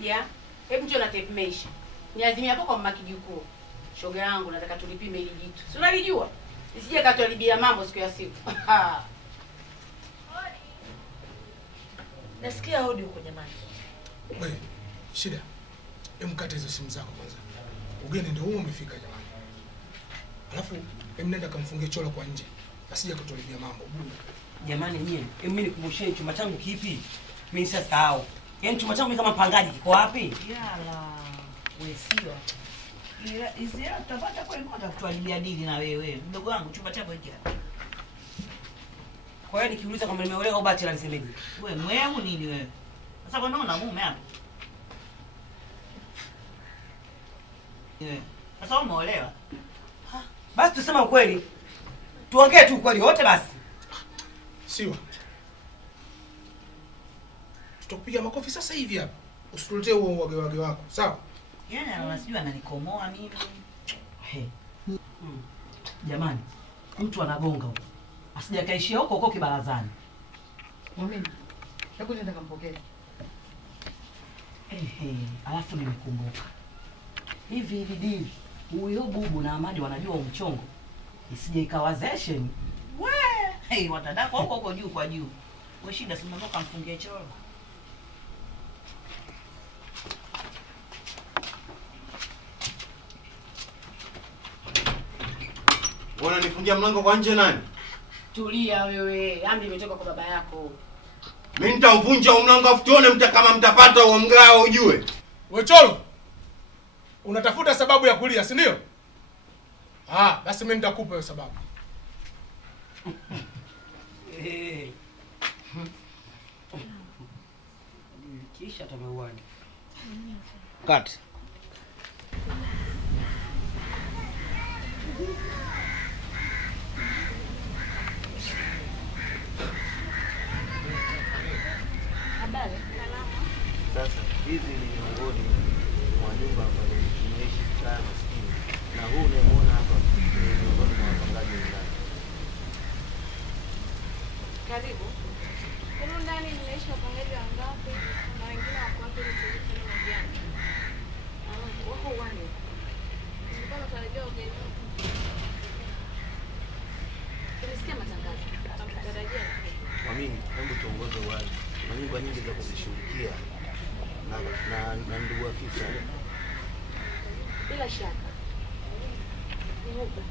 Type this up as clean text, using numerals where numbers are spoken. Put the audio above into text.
Ukija, hebu njoo na tape measure. Niazimia hapo kwa mama kijukuu. Shoga yangu nataka tulipime hili jitu. Si unalijua? Isije katuharibia mambo siku ya siku. Nasikia hodi huko jamani. Wewe, shida. Mkate hizo simu zako kwanza. Ugeni ndio huo umefika jamani. Alafu nenda kamfungie chola kwa nje. Asije kutuharibia mambo. Jamani nyie, mimi nikumbusheni chumba changu kipi? Mimi sasahau. Yaani chumba changu kama mpangaji kiko wapi? Yala. Wewe sio. Hizi hela tutapata kwa nini kutualia dili na wewe? Mdogo wangu chumba chako hiki hapa. Kwa hiyo nikiuliza kama nimeolewa au bachelor nisemeje? Wewe mweu nini wewe? Sasa kwa nini una mume hapa? Sasa umeolewa? Basi tuseme ukweli. Tuongee tu ukweli wote basi. Siwa. Tutakupiga makofi sasa hivi hapa. Usituletee huo wage wako. Sawa? Yaani anasijua ananikomoa mimi. Hey. Jamani, mtu anagonga huko. Asijakaishia huko kibarazani. Mimi. Hebu nenda kampokea. Alafu nimekumbuka. Hivi dili. Huyo bubu na Amadi wanajua umchongo. Isije ikawazeshe. Hey, watadako huko juu kwa juu. Wewe shida si mnataka kamfungie choro. Unanifungia mlango kwa nje nani? Tulia wewe. Amri imetoka kwa baba yako. Mimi nitamvunja mlango afu tuone kama mtapata huo mgao ujue. Wewe Cholo. Unatafuta sababu ya kulia, si ndio? Basi mimi nitakupa hiyo sababu. Kisha tameuani. Cut. Habari. Salama. Sasa hizi ni miongoni mwa nyumba ambazo tunaishi kaya maskini. Na huu unamuona hapa ni miongoni mwa wapangaji ndani. Karibu. Huko ndani mnaishi wapangaji wangapi? Na wengine wako wapi ili tuone majani? Wako wani. Nilikuwa natarajia ugeni. Tulisikia matangazo. Tunatarajia. Kwa mimi, hebu tuongoze wazi. Na nyumba nyingi za kuzishughulikia na ndugu afisa. Bila shaka. Ni huko.